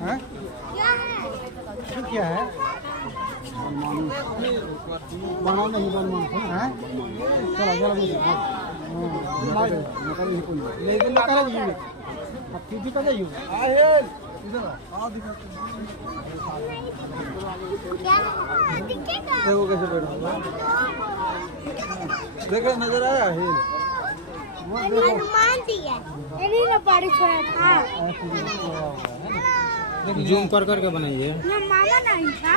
हैं? क्या है? बना नहीं बनमान हैं? चला चला लेकिन ना करें ये अब टीवी पे जाइयो इधर आ दिखा देखो कैसे बैठा हुआ देखो नजर आया है हनुमान जी है नहीं ना बारिश हो रहा था जूम कर करके बनाइए ना मामा नहीं था